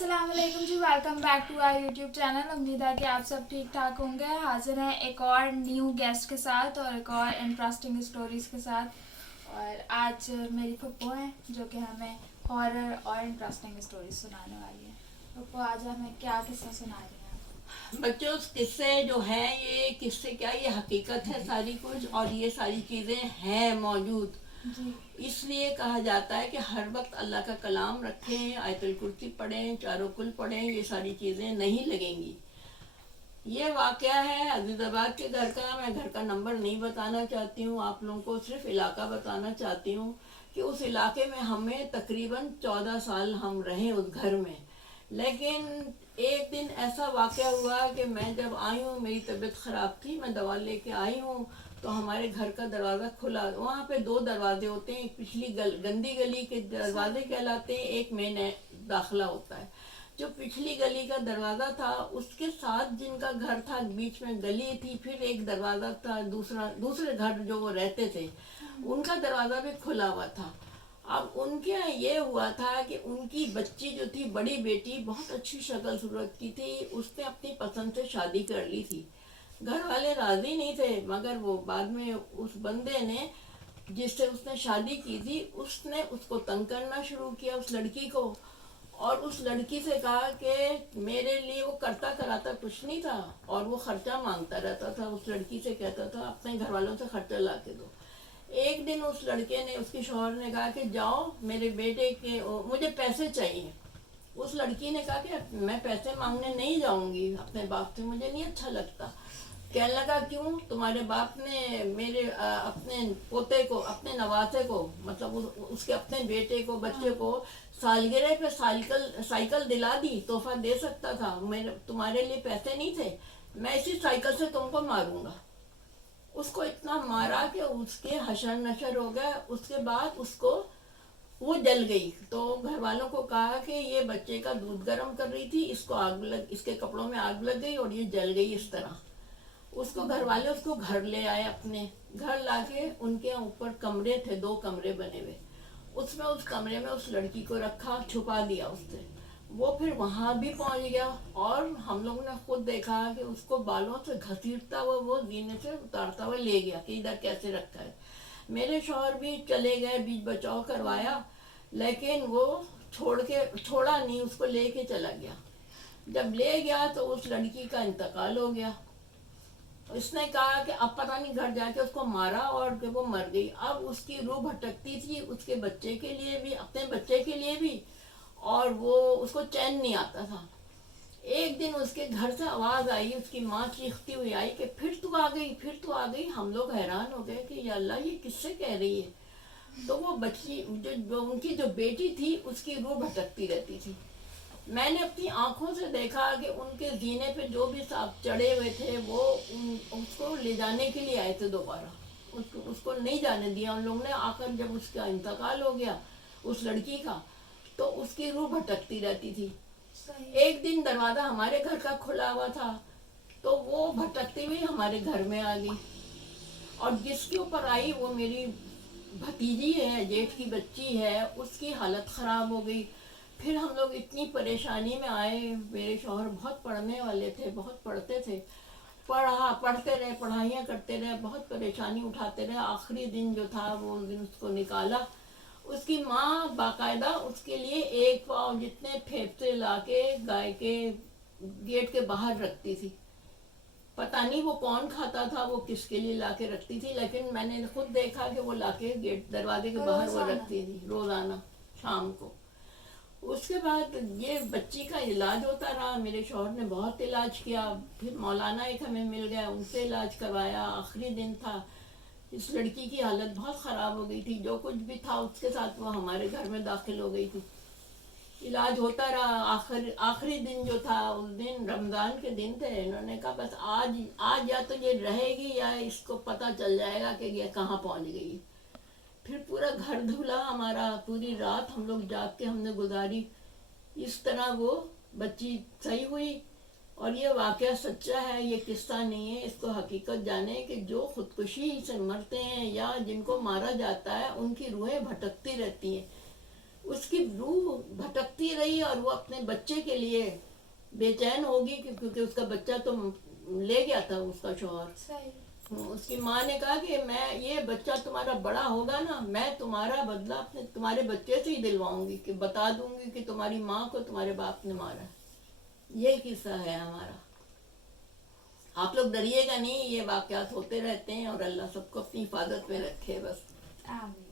अस्सलाम वालेकुम जी, welcome back to our YouTube channel. उम्मीद है कि आप सब ठीक ठाक होंगे। हाजिर हैं एक और न्यू गेस्ट के साथ और एक और इंटरेस्टिंग स्टोरीज के साथ। और आज मेरी फुप्पो हैं जो कि हमें हॉरर और इंटरेस्टिंग स्टोरीज सुनाने वाली हैं। फुप्पो, आज हमें क्या किस्सा सुना रही हैं आप? बच्चों, किस्से जो हैं ये किस्से क्या, ये हकीकत है सारी कुछ, और ये सारी चीज़ें हैं मौजूद। जी इसलिए कहा जाता है कि हर वक्त अल्लाह का कलाम रखें, आयतुल कुर्सी पढ़ें, चारों कुल पढ़ें, ये सारी चीज़ें नहीं लगेंगी। ये वाक़या है अजीज़ाबाद के घर का। मैं घर का नंबर नहीं बताना चाहती हूँ आप लोगों को, सिर्फ इलाका बताना चाहती हूँ कि उस इलाके में हमें तकरीबन 14 साल हम रहे उस घर में। लेकिन एक दिन ऐसा वाक़या हुआ कि मैं जब आई हूँ, मेरी तबीयत ख़राब थी, मैं दवा लेके आई हूँ, तो हमारे घर का दरवाज़ा खुला। वहाँ पे 2 दरवाजे होते हैं, एक पिछली गंदी गली के दरवाजे कहलाते हैं, एक मेन दाखिला होता है। जो पिछली गली का दरवाज़ा था उसके साथ जिनका घर था, बीच में गली थी, फिर एक दरवाज़ा था दूसरे घर जो वो रहते थे, उनका दरवाज़ा भी खुला हुआ था। अब उनके यहाँ ये हुआ था कि उनकी बच्ची जो थी, बड़ी बेटी, बहुत अच्छी शक्ल सूरत की थी, उसने अपनी पसंद से शादी कर ली थी। घर वाले राज़ी नहीं थे, मगर वो बाद में उस बंदे ने जिससे उसने शादी की थी, उसने उसको तंग करना शुरू किया, उस लड़की को। और उस लड़की से कहा कि मेरे लिए वो करता कराता कुछ नहीं था, और वो खर्चा मांगता रहता था। उस लड़की से कहता था अपने घर वालों से खर्चा ला के दो। एक दिन उस लड़के ने, उसके शौहर ने कहा कि जाओ मेरे बेटे के, मुझे पैसे चाहिए। उस लड़की ने कहा कि मैं पैसे मांगने नहीं जाऊंगी अपने बाप से, मुझे नहीं अच्छा लगता। कहने लगा क्यों? तुम्हारे बाप ने मेरे अपने पोते को, अपने नवासे को, मतलब उसके अपने बेटे को, बच्चे को सालगिरह पे साइकिल दिला दी, तोहफा दे सकता था। मेरे तुम्हारे लिए पैसे नहीं थे, मैं इसी साइकिल से तुमको मारूंगा। उसको इतना मारा कि उसके हशर नशर हो गए। उसके बाद उसको वो जल गई। तो घर वालों को कहा कि ये बच्चे का दूध गर्म कर रही थी, इसके कपड़ों में आग लग गई और ये जल गई इस तरह। उसको घर वाले उसको घर ले आए, अपने घर लाके उनके ऊपर कमरे थे, 2 कमरे बने हुए, उसमें उस कमरे में उस लड़की को रखा, छुपा दिया उससे। वो फिर वहाँ भी पहुँच गया, और हम लोगों ने खुद देखा कि उसको बालों से घसीटता हुआ वो जीने से उतारता हुआ ले गया कि इधर कैसे रखा है। मेरे शौहर भी चले गए, बीच बचाव करवाया, लेकिन वो छोड़ा नहीं, उसको लेके चला गया। जब ले गया तो उस लड़की का इंतकाल हो गया। इसने कहा कि अब पता नहीं घर जाके उसको मारा और कि वो मर गई। अब उसकी रूह भटकती थी, उसके बच्चे के लिए भी, अपने बच्चे के लिए भी, और वो उसको चैन नहीं आता था। एक दिन उसके घर से आवाज़ आई, उसकी माँ चीखती हुई आई कि फिर तू आ गई, फिर तू आ गई। हम लोग हैरान हो गए कि या अल्लाह, ये किससे कह रही है? तो वो बच्ची जो उनकी जो बेटी थी, उसकी रूह भटकती रहती थी। मैंने अपनी आंखों से देखा कि उनके जीने पे जो भी सांप चढ़े हुए थे, वो उसको ले जाने के लिए आए थे दोबारा। उसको नहीं जाने दिया उन लोगों ने। आकर जब उसका इंतकाल हो गया उस लड़की का, तो उसकी रूह भटकती रहती थी। एक दिन दरवाज़ा हमारे घर का खुला हुआ था, तो वो भटकती हुई हमारे घर में आ गई, और जिसके ऊपर आई वो मेरी भतीजी है, जेठ की बच्ची है। उसकी हालत ख़राब हो गई। फिर हम लोग इतनी परेशानी में आए। मेरे शौहर बहुत पढ़ने वाले थे, बहुत पढ़ते थे, पढ़ते रहे, पढ़ाइयाँ करते रहे, बहुत परेशानी उठाते रहे। आखिरी दिन जो था वो उस दिन उसको निकाला। उसकी माँ बाकायदा उसके लिए 1 पाव जितने फेफड़े ला के गाय के गेट के बाहर रखती थी। पता नहीं वो कौन खाता था, वो किसके लिए ला के रखती थी, लेकिन मैंने खुद देखा कि वो ला के गेट दरवाजे के बाहर वो रखती थी रोज़ाना शाम को। उसके बाद ये बच्ची का इलाज होता रहा। मेरे शौहर ने बहुत इलाज किया, फिर मौलाना एक हमें मिल गया, उनसे इलाज करवाया। आखिरी दिन था, इस लड़की की हालत बहुत ख़राब हो गई थी। जो कुछ भी था उसके साथ वो हमारे घर में दाखिल हो गई थी। इलाज होता रहा। आखिरी दिन जो था, उस दिन रमज़ान के दिन थे। इन्होंने कहा बस आज या तो ये रहेगी या इसको पता चल जाएगा कि ये कहाँ पहुँच गई। फिर पूरा घर धुला हमारा, पूरी रात हम लोग जाग के हमने गुजारी। इस तरह वो बच्ची सही हुई। और ये वाक़या सच्चा है, ये किस्सा नहीं है। इसको हकीकत जाने कि जो ख़ुदकुशी से मरते हैं या जिनको मारा जाता है, उनकी रूहें भटकती रहती हैं। اس کی روح بھٹکتی رہی اور وہ اپنے بچے کے لیے بے چین ہوگی کیونکہ اس کا بچہ تو لے گیا تھا اس کا شوہر. صحیح. اس کی ماں نے کہا کہ میں یہ بچہ تمہارا بڑا ہوگا نا, میں تمہارا بدلہ اپنے تمہارے بچے سے ہی دلواؤں گی, کہ بتا دوں گی کہ تمہاری ماں کو تمہارے باپ نے مارا. یہ قصہ ہے ہمارا. آپ لوگ ڈریے گا نہیں, یہ واقعات ہوتے رہتے ہیں اور اللہ سب کو اپنی حفاظت میں رکھے بس. آمین.